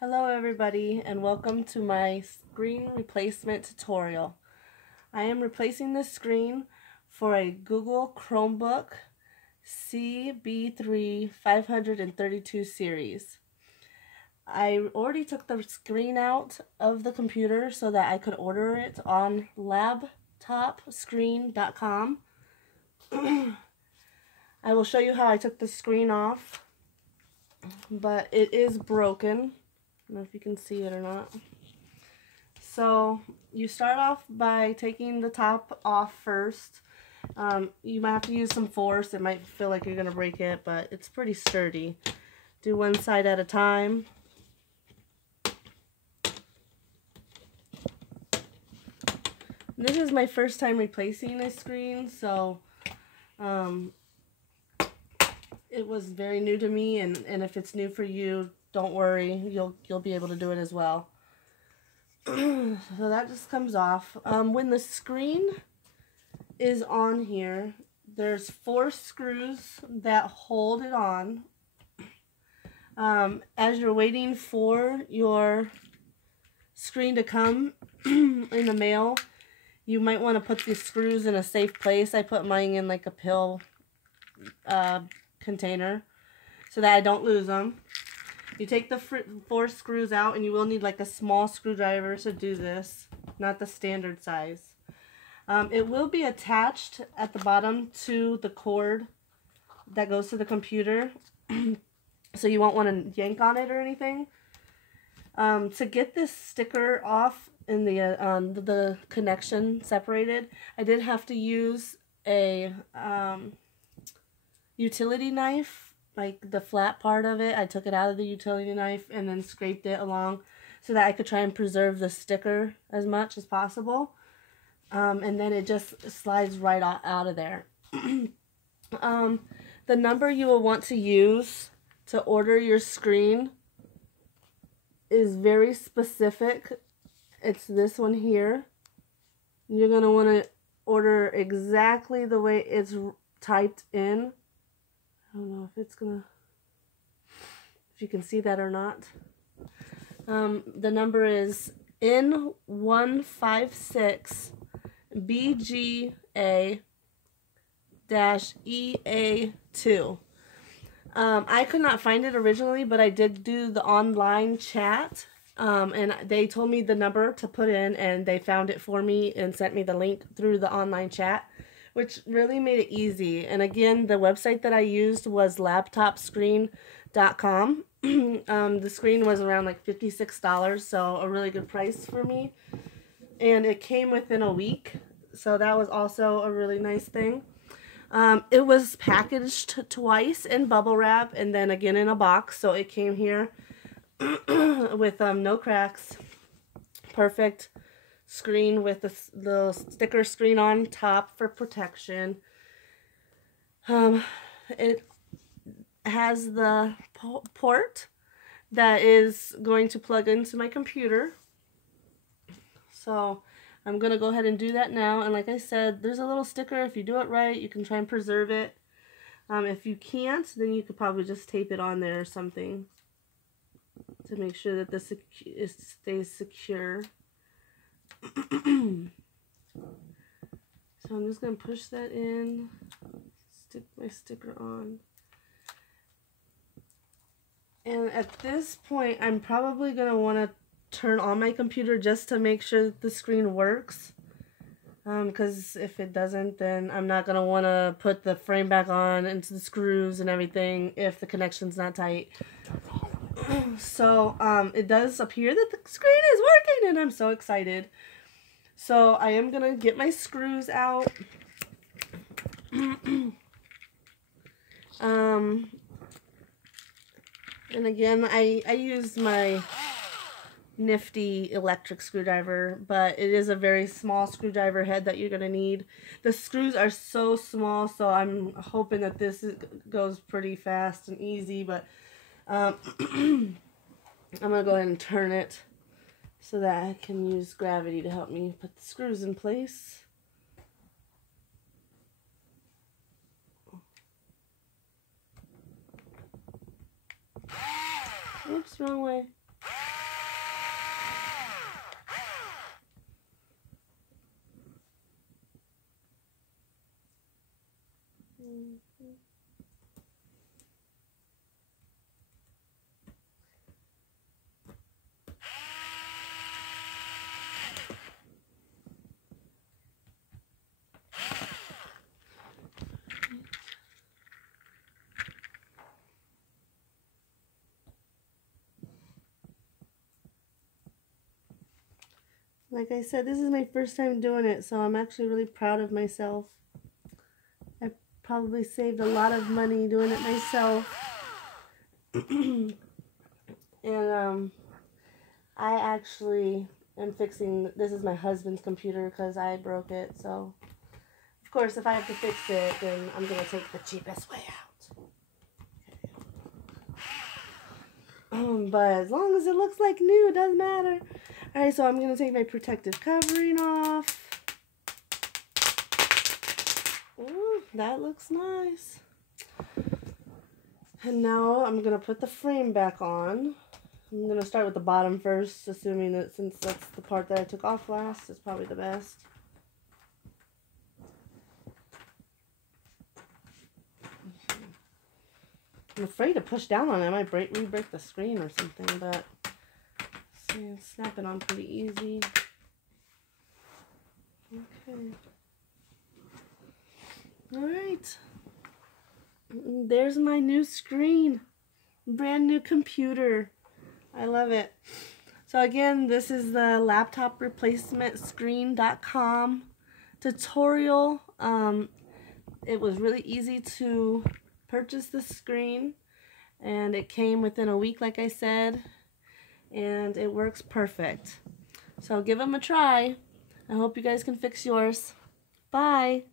Hello everybody and welcome to my screen replacement tutorial. I am replacing the screen for a Google Chromebook CB3-532 series. I already took the screen out of the computer so that I could order it on laptopscreen.com. I will show you how I took the screen off, but it is broken. I don't know if you can see it or not. So you start off by taking the top off first. You might have to use some force. It might feel like you're going to break it, but it's pretty sturdy. Do one side at a time. This is my first time replacing a screen, so it was very new to me, and if it's new for you, don't worry, you'll be able to do it as well. So that just comes off. When the screen is on here, there's 4 screws that hold it on. As you're waiting for your screen to come in the mail, you might want to put these screws in a safe place. I put mine in like a pill container so that I don't lose them. You take the 4 screws out, and you will need like a small screwdriver to do this, not the standard size. It will be attached at the bottom to the cord that goes to the computer, so you won't want to yank on it or anything. To get this sticker off and the connection separated, I did have to use a utility knife. Like the flat part of it, I took it out of the utility knife and then scraped it along so that I could try and preserve the sticker as much as possible. And then it just slides right out of there. The number you will want to use to order your screen is very specific. It's this one here. You're going to want to order exactly the way it's typed in. I don't know if you can see that or not. The number is N156BGA-EA2. I could not find it originally, but I did do the online chat, and they told me the number to put in, and they found it for me and sent me the link through the online chat, which really made it easy. And again, the website that I used was laptopscreen.com. The screen was around like $56, so a really good price for me. And it came within a week, so that was also a really nice thing. It was packaged twice in bubble wrap and then again in a box, so it came here with no cracks. Perfect screen with the sticker screen on top for protection. It has the port that is going to plug into my computer. So I'm going to go ahead and do that now. And like I said, there's a little sticker. If you do it right, you can try and preserve it. If you can't, then you could probably just tape it on there or something to make sure that it stays secure. So I'm just going to push that in, stick my sticker on. And at this point, I'm probably going to want to turn on my computer just to make sure that the screen works. Because if it doesn't, then I'm not going to want to put the frame back on into the screws and everything if the connection's not tight. So it does appear that the screen is working, and I'm so excited. So I am going to get my screws out. And again, I used my nifty electric screwdriver, but it is a very small screwdriver head that you're going to need. The screws are so small, so I'm hoping that this goes pretty fast and easy, but I'm going to go ahead and turn it so that I can use gravity to help me put the screws in place. Oops, wrong way. Like I said, this is my first time doing it, so I'm actually really proud of myself. I probably saved a lot of money doing it myself. And I actually am fixing, this is my husband's computer because I broke it, so of course if I have to fix it, then I'm going to take the cheapest way out. But as long as it looks like new, it doesn't matter. Alright, so I'm going to take my protective covering off. Ooh, that looks nice. And now I'm going to put the frame back on. I'm going to start with the bottom first, assuming that since that's the part that I took off last, it's probably the best. I'm afraid to push down on it. I might re-break the screen or something, but see, it's snapping on pretty easy. Okay. Alright. There's my new screen. Brand new computer. I love it. So again, this is the laptop replacement screen.com tutorial. It was really easy to purchase the screen, and it came within a week, like I said, and it works perfect. So give them a try. I hope you guys can fix yours. Bye.